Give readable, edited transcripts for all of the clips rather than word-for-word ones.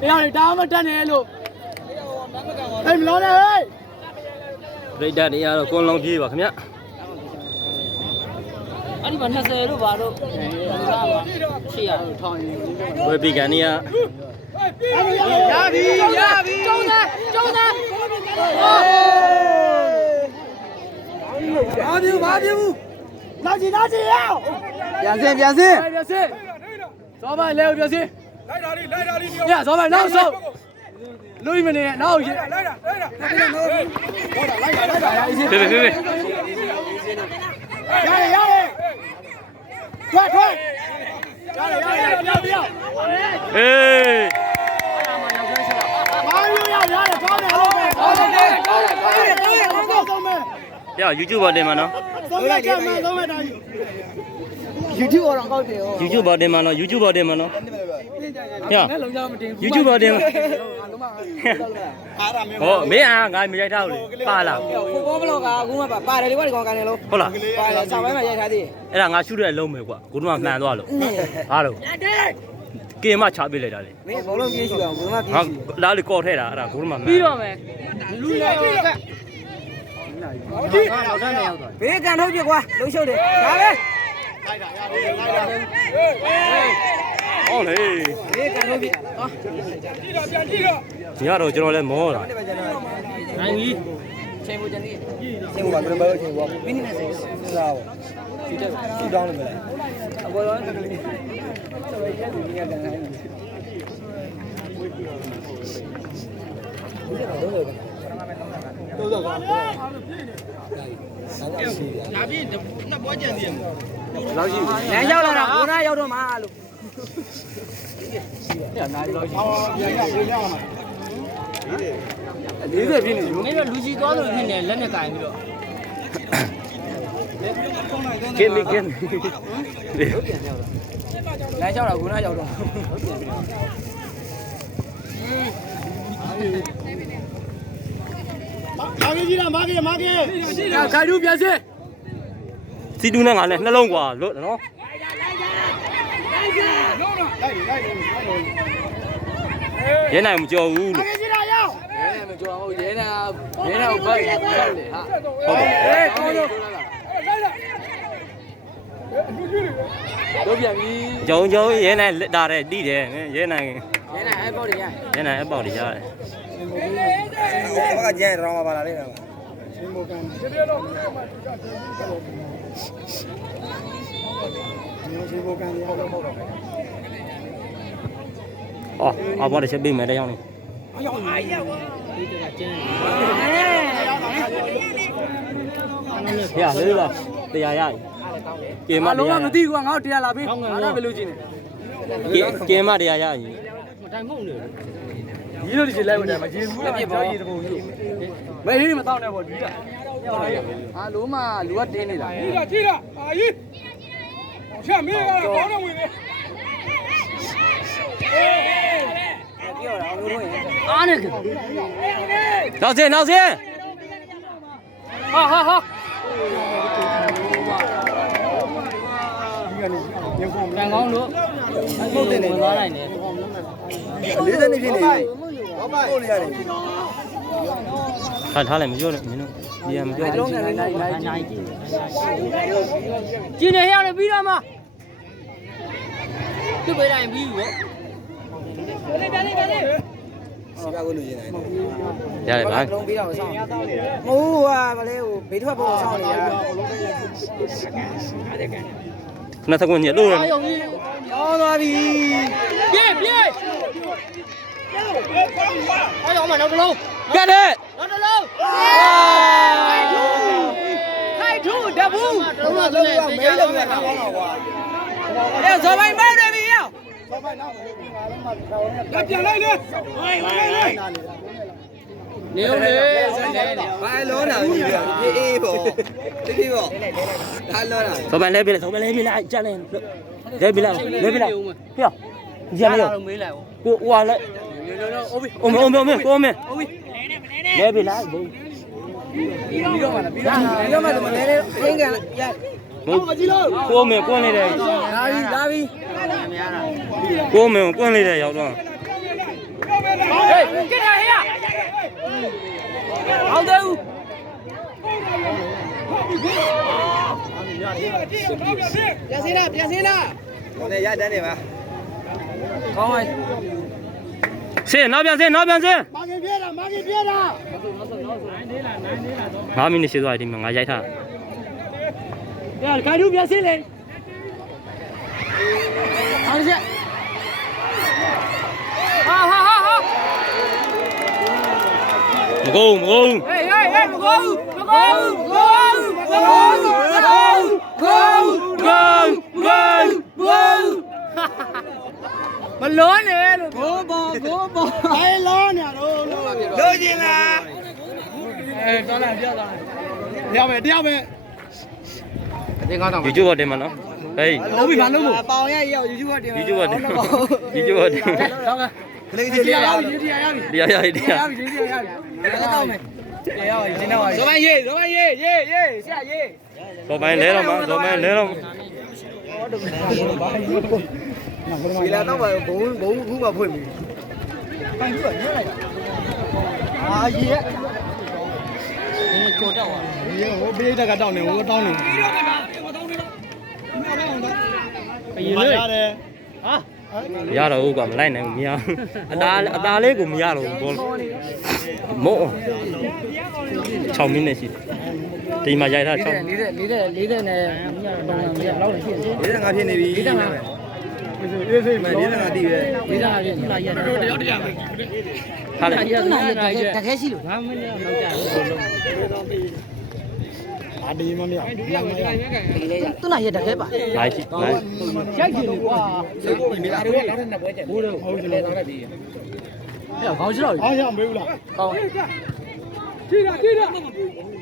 Ê, tao mà chân này luôn. Em lo này ơi. Đây đã đi rồi con long gì vào không nhá. Anh vẫn xe luôn vào đâu. Chị à thôi. Với bị cái này à. Ra đi. Trâu ra. Bao nhiêu. Làm gì đâu. Biển xin. Gió bài leo biển xin. Lấy đi. Dạ, gió bài nào sâu. Lui mà nè, nào gì. Về. Ra đi. Thôi. Ra đi. Ê. Bao nhiêu nhau ra để cho này luôn. Ya YouTube vào đây mà nó. YouTube orang kau teh. YouTube vào đây mà nó. YouTube vào đây mà nó. Ya. YouTube vào đây mà. Mấy à ngài mới dạy thao đi. Ba là. Cô có cả cũng mà ba đấy đi qua đi còn cái này luôn.ဟုတ်လား Ba là sao mấy mà dạy thái đi. အဲ့ဒါငါရှုတဲ့လုံးပဲကွာကိုတို့ကမှန်သွားလို့ဟာလို့ကင်မချပေးလိုက်တာလေ Mấy bố luôn kia chịu à, bố mà ငါလားလေကော်ထဲတာအဲ့ဒါကိုတို့မှမှန် Đi rồi mày. Lui lại. Bé càng thôi việc qua, đối show đi. Ra đi. ဟုတ်လေ Bé càng thôi việc. Đó. ဒီကတော့ကျွန်တော်လည်းမောတာ Anh đi. Xem vô chân đi. Xem một bạn bơ xem một. Bên này sẽ Sao? Chị đong được rồi. bố đó. Đâu rồi con? Nãy giao là nào, bố nó giao đâu mà luôn. Mấy đứa lùi gì đó rồi thì này lên này cài rồi. ကင်းလေးကင်း Nãy giao là bố nó giao đâu. Khai đu biển xin. စီတူနဲ့ငါလည်းနှလုံးကွာလို့နော်ရဲနိုင်မကြော်ဘူးလို့ Thế này mình cho ông thế nào vậy? Hả? ဟုတ်တယ် Ê, con đâu? Đố biển đi. ကျုံရဲနိုင်တာတဲ့တိတယ်ရဲနိုင် Thế này ai bao đi à? ရဲနိုင်အပေါက်တွေရတယ် Bác nhảy rong vào là đây nào. အော်အဘောတွေချက်ပေးမယ်တဲ့ရောက်နေရလေးပါတရားရည်ကင်မ Mà တရား lúc mà đi qua ngáo tia là biết. Nó phải lưu gì này. ကင်မတရားရည် Dí nó đi chỉ lên một để mà chỉ muốn là cho gì được bù. Mấy đi mà tao này bỏ dí à. À lúa mà lúa trên này là. Chi ra. À ý. Xem mi là có đâu người này. À này kìa. နောက်စင်း Ha. Càng ngon nữa. Anh mua tiền này nó này nè. Lý dân đi phía này. Có bài. Cô đi ra này. ထားလိုက်မပြောနဲ့မင်းတို့ဒီကမပြော Này này. Chi này heo này bí ra mà. Cứ về này bí rồi. Chị ba cô lưu gì này. ရတယ်ဗျာ Long bí đâu sao? Mu à mà leo bí thoát bộ sao này. ခဏသကွန်ညလို့ Đó rồi bí. Bia. Ôi ông mà nó đâu? ကတ်တဲ့ Nó đâu? Hai thu đập bu. Đúng rồi, mấy lần này không có quả. Đều rồi mày mấy đây đi nhau. Đặt tiền lên đi. Lên. Nếu Vai lố nào gì vậy? Đi bộ. Đi bộ. Hai lố nào. ဆောပန်လဲပြလိုက်ကြက်လဲလဲပြလိုက်ဟေ့ရလေ mấy lại. ကိုဟွာလိုက် ôm cô mẹ để bị lại bố Bí đâu mà là bí đâu mà lấy đấy. Anh kìa. cô mẹ quân này đây Đá đi. cô mẹ quân này đây hiểu không 好的。 ပြန်စင်းလားပြန်စင်းလားဟိုနဲ့ရတန်းနေပါကောင်းပါ ဆင်းနောက်ပြန်ဆင်းနောက်ပြန်ဆင်း မာကင်ပြဲတာမာကင်ပြဲတာ 9မိနစ်ရှိသွားပြီဒီမှာငါရိုက်ထား ရခိုင်လူပြန်စင်းလေအားရဟာဟာဟာဟာ မကုန်မကုန် ဟေးဟေးဟေးမကောဘူးမကောဘူးမကောဘူးမကောဘူးမကောဘူးကောင်းကောင်းကောင်းကောင်းမလုံးနဲ့လို့ကိုပေါ်ဟဲ့လုံးနေတော့လို့ကျင်လားတော်လာပြောတာတရားပဲတရားပဲအတင်းကောင်းတော့ YouTube တင်မှာနော်ဟေး လုံးပြီမလုံးဘူးပေါင်ရရောက် YouTube တင် YouTube တင် YouTube တင် တော့ကလေးကြီးတရားရောက်ပြီတရားရောက်ပြီ တရားရည်တရား ရောက်ပြီတရားရောက်ပြီတော့မယ်တရားရောက်ပြီရှင်းတော့ပါပြီဇော်ပိုင်းရေးဆရာရေး တော့ပိုင်းလဲတော့မှာတော့ပိုင်းလဲတော့ ဒီလာတော့ဘုံခုမှဖွင့်ပြီပိုင်ခုကညှိလိုက်အာရေးရဲ့ကျော်တော့ရေးဟိုပိဋကတောင်းနေဟိုတောင်းနေပြီးတော့ကမတောင်းနေတော့ဒီမှာတော့ရတယ်ဟာ မရတော့ဘူးကွာမလိုက်နိုင်ဘူးမရအသားလေးကိုမရတော့ဘူးဘောမို့6မိနစ်ရှိတယ်ဒီမှာရိုက်ထား6 40နဲ့မြတ်တော့မရလောက်ရှိတယ်45ဖြစ်နေပြီ45အေးစိတ်မှ45တည်ပဲ45ဖြစ်နေရတယ်တယောက်ပဲ ထားလိုက် တခဲရှိလို့5မိနစ်လောက်ကြာလို့အာဒီမမြောက်သူနာရတခဲပါ လိုက်ရှိလိုက် ရိုက်ကြည့်လို့ကွာစိတ်မိလားတော့နောက်တဲ့ပွဲကျဘိုးတော့ဟုတ်တယ်တော့ဒီအဲ့ခေါင်းရှိတော့ခေါင်းရမေးဘူးလားခေါင်းကြည့်တာ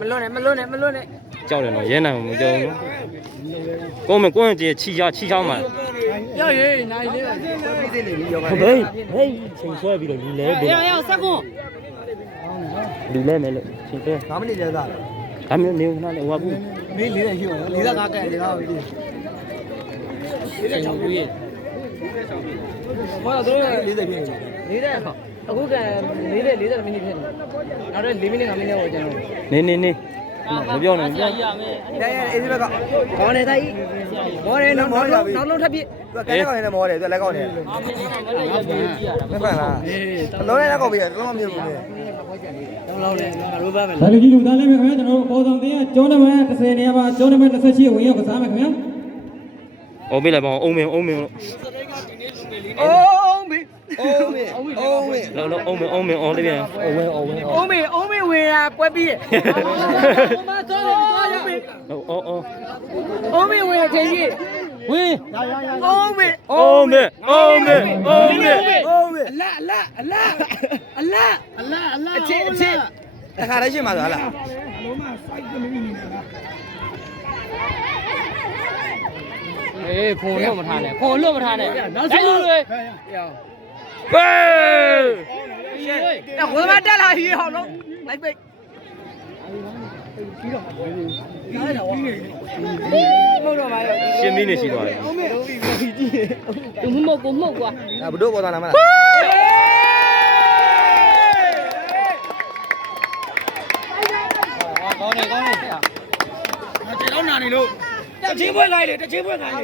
မလွတ်နဲ့ ကြောက်တယ်နော်ရဲနိုင်မှာမကြောက်ဘူးနော်ကိုယ်ကြည့်ချီချောင်းမှာ ရောက်ရေးနိုင်လေးပြီးသေးနေပြီရောပါ ဟေးချိန်ဆွဲပြီးတော့လူလဲတယ် ရောက်စက်ကွန်း လူလဲမယ်လို့ချိန်ဆွဲ 5မိနစ်ကြာသား ဒါမျိုးနေခဏလေးဟိုကဘူး မင်း40ရှိအောင်45ကဲလေတော့ပြီ46ပြည့်ဘာလို့40ပြည့်နေ40အခုက40မိနစ်ဖြစ်နေနောက်တော့4မိနစ်5မိနစ်ဟိုကျန်တော့ နေမပြောနဲ့ ရအေးဒီဘက်ကခေါင်းနေသားကြီးမော်တယ်နောက်လုံးထပ်ပြည့်သူကကဲကောင်းနေမော်တယ်သူလက်ကောင်းနေမဖန်လားလုံးနဲ့လက်ကောင်းပြီလုံးမမြုပ်ဘူးလေလုံးနဲ့ရိုးပါမယ် ဒါလူကြီးလူသားလေးပဲခင်ဗျာကျွန်တော်တို့ပေါ်ဆောင်တင်းကကျောင်းနံပါတ်30နေရာပါကျောင်းနံပါတ်28ဝင်ရောက်ကစားမယ်ခင်ဗျာ ။အော်ပေးလိုက်ပါအောင်မင်းလို့ အိုးမင်း လောအောင်မင်းအော်လေးပြန်အော်ဝဲ အိုးမင်းဝင်လာပွဲပြီးရဲ့ဟိုမှာတော့သွားရပြီ အော် အိုးမင်းဝင်အချိန်ကြီးဝင်အိုးမင်း အော်မင်းအလားအချင်းတခါလေးရှင်းပါဆိုဟလားအေးဖုန်းလွတ်မထားနဲ့တိုက်လို့လေ ဝေး ဝင်မတက်လာကြီးဟောလုံးလိုက်ပိတ်ဟုတ်တော့ပါရော 10မိနစ်ရှိသွားပြီ ကိုမှုတ်ကွာ ဘတို့ပေါ်တာလားမလားကောင်းနေကျေတော့နာနေလို့တချင်းပွဲခိုင်းလေတချင်းပွဲခိုင်းလေ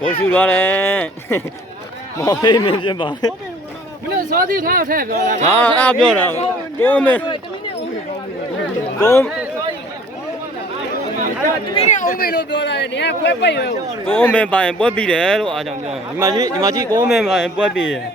ဘိုးရှူသွားတယ်မော်ဟေးမင်းပြင်ပါ မလို့စောသီးထားထည့်ပြောတာ ငါအားပြောတာကိုမင်းကို အဲ့တမင်းနဲ့အုံးမေလို့ပြောတာလေနေကပွဲပိတ်ရော ကိုမင်းပိုင်ပွဲပြီးတယ်လို့အားကြောင့်ပြောဒီမှာကြီးကိုမင်းပိုင်ပွဲပြီးတယ်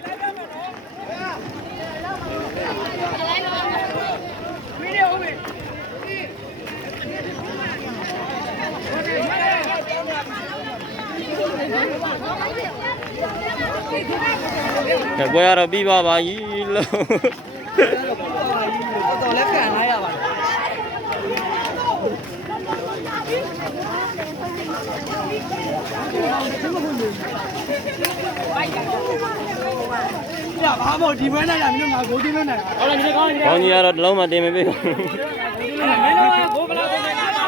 ဘွယ်ရတော့ပြီးပါပါကြီးလို့ တော်လည်းကန်လာရပါလားဘာမို့ဒီပွဲနိုင်တာမျိုးငါကိုသိမနိုင်ဘူးဟုတ်လားဒီကောင်း ကောင်းကြီးကတော့တစ်လုံးမှတင်မပေးဘူး မင်းတို့ကဘိုးကလာတဲ့နေတာဟ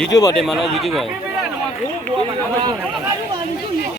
YouTube ပေါ်တင်မှာနော် YouTube ပေါ် ပေးလိုက်တော့ကိုကိုကမှနောက်မှ